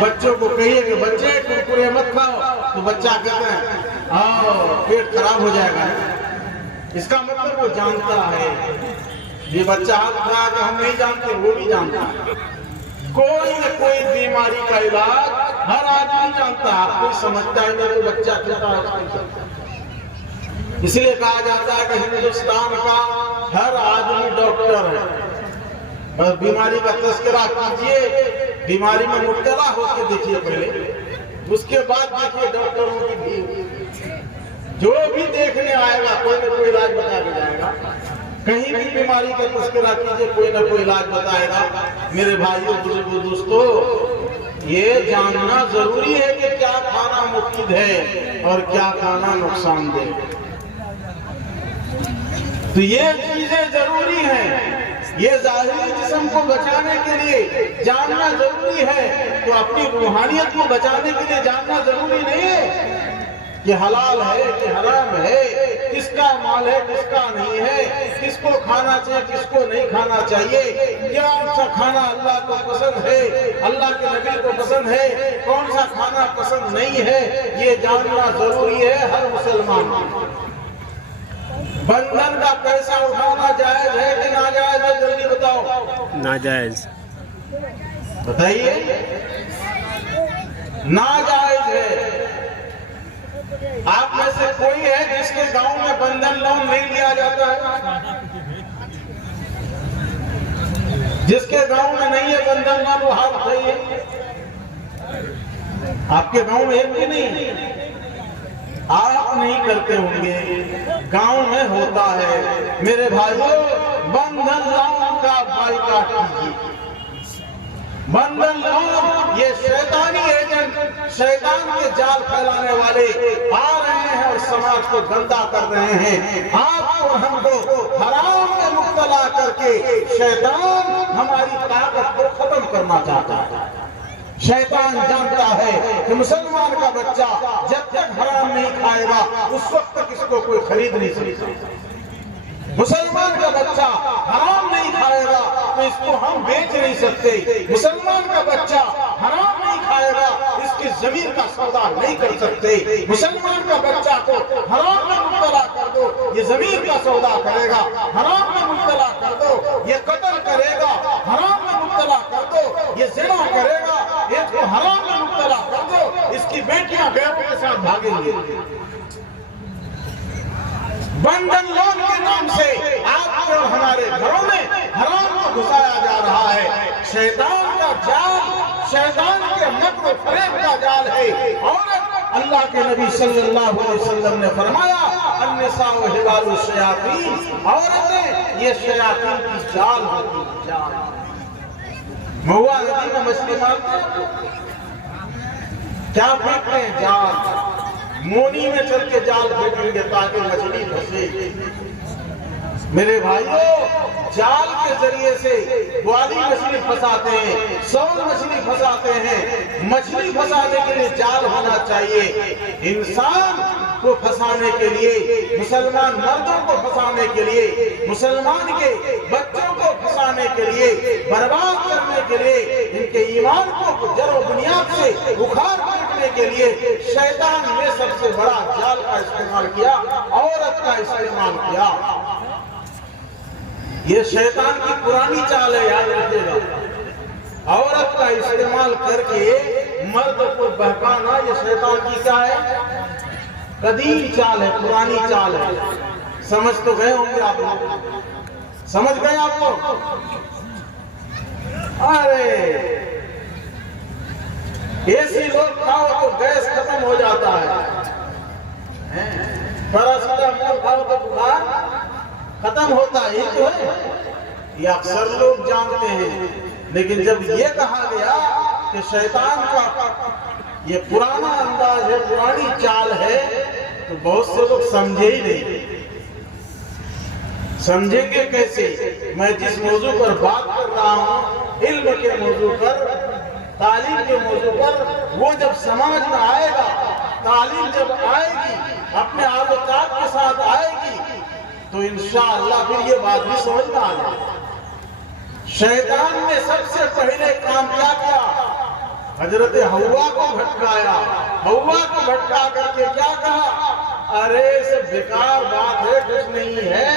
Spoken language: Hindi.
बच्चों को कहिए कि बच्चे कुरकुरे मत खाओ, तो बच्चा कहते हैं पेट खराब हो जाएगा। इसका मतलब वो जानता है। ये बच्चा हाथ खा के हम नहीं जानते, वो भी जानता है। कोई न कोई बीमारी का इलाज हर आदमी जानता है। कोई समझता है नहीं तो बच्चा कहता है। इसलिए कहा जाता है कि हिंदुस्तान का हर आदमी डॉक्टर है। बस बीमारी का तस्करा कीजिए, बीमारी में मुब्तला होकर देखिए पहले, उसके बाद देखिए डॉक्टरों की भीड़। जो भी देखने आएगा कोई न कोई इलाज बता के जाएगा। कहीं भी बीमारी का तस्करा कीजिए, कोई ना कोई इलाज बताएगा। मेरे भाइयों बुजुर्गों दोस्तों, ये जानना जरूरी है कि क्या खाना मुफीद है और क्या खाना नुकसानदेह। तो ये चीजें जरूरी हैं। ये जाहिरी जिस्म को बचाने के लिए जानना जरूरी है, तो अपनी रूहानियत को बचाने के लिए जानना जरूरी नहीं है कि हलाल है कि हराम है, किसका माल है किसका नहीं है, किसको खाना चाहिए किसको नहीं खाना चाहिए, कौन सा खाना अल्लाह को पसंद है, अल्लाह के नबी को पसंद है, कौन सा खाना पसंद नहीं है। ये जानना जरूरी है हर मुसलमान को। बंधन का पैसा उठाना जायज है कि नाजायज है? जल्दी बताओ। नाजायज। बताइए। नाजायज है। आप में से कोई है जिसके गांव में बंधन लोन नहीं लिया जाता है? जिसके गांव में नहीं है बंधन लोन, वो हाथ उठाइए। आपके गांव में एक भी नहीं है। आप नहीं करते होंगे, गांव में होता है। मेरे भाइयों, बंधन लोन का बाइकाट कीजिए। बंधन लोन ये शैतानी एजेंट, शैतान के जाल फैलाने वाले आ रहे हैं और समाज को गंदा कर रहे हैं। आपको और हमको हराम में मुब्तला करके शैतान हमारी ताकत को खत्म करना चाहता है। शैतान जानता है कि मुसलमान का बच्चा जब तक हराम नहीं खाएगा उस वक्त तक इसको कोई खरीद नहीं सकता। मुसलमान का बच्चा हराम नहीं खाएगा तो इसको हम बेच नहीं सकते। मुसलमान का बच्चा हराम नहीं खाएगा, इसकी जमीन का सौदा नहीं कर सकते। मुसलमान का बच्चा को हराम में मुब्तला कर दो, ये जमीन का सौदा करेगा। हराम में मुब्तला कर दो, ये कत्ल करेगा। हराम में मुब्तला कर दो, ये ज़िना करेगा। इसको हराम में मुब्तला कर दो, इसकी बेटियां बेटों के साथ भागेंगे। बंधन लोन के नाम से आपके और हमारे घरों में हराम को घुसाया जा रहा है। शैतान का जाल, शैतान के मक्र फरेब का जाल है। औरत, अल्लाह के नबी सल्लल्लाहु अलैहि वसल्लम ने फरमाया, अन्निसाउ हिबालु शयातीन, औरतें ये शयातीन की जाल होती है। जाल महुआ नदी में मछली मारते हैं, क्या फेंकते हैं? जाल। मोनी में चल के जाल फेंकेंगे ताकि मछली फंसे। मेरे भाइयों, जाल के जरिए से ग्वाली मछली फंसाते हैं, सौल मछली फंसाते हैं। मछली फंसाने के लिए जाल होना चाहिए। इंसान को फंसाने के लिए, मुसलमान मर्दों को फंसाने के लिए, मुसलमान के बच्चों को फंसाने के लिए, बर्बाद करने के लिए, इनके ईमान को जड़ बुनियाद से उखाड़ फेंकने के लिए शैतान ने सबसे बड़ा जाल का इस्तेमाल किया, औरत का इस्तेमाल किया। ये शैतान की पुरानी चाल है, याद रखिएगा। औरत का इस्तेमाल करके मर्द को बहकाना ये शैतान की क्या है? कदीम चाल है, पुरानी चाल है। समझ तो गए होंगे आप लोग? समझ गए आप लोग? अरे एसी लोग खाओ तो गैस खत्म हो जाता है, पैरासीटामोल खाओ तो बुखार खत्म होता है। तो है, ये अक्सर लोग जानते हैं। लेकिन जब ये कहा गया कि शैतान का ये पुराना अंदाज है, पुरानी चाल है, तो बहुत से लोग समझे ही नहीं। समझेंगे कैसे? मैं जिस मौजू पर बात कर रहा हूँ, इल्म के मौजू पर, तालीम के मौजू पर, वो जब समझ में आएगा, तालीम जब आएगी, अपने आदत के साथ आएगी, तो इंशाअल्लाह फिर ये बात भी समझ में आ जाएगी। शैतान ने सबसे पहले काम क्या किया? हजरत हव्वा को भटकाया। हव्वा को भटका करके क्या कहा, अरे सब बेकार बात है, कुछ नहीं है,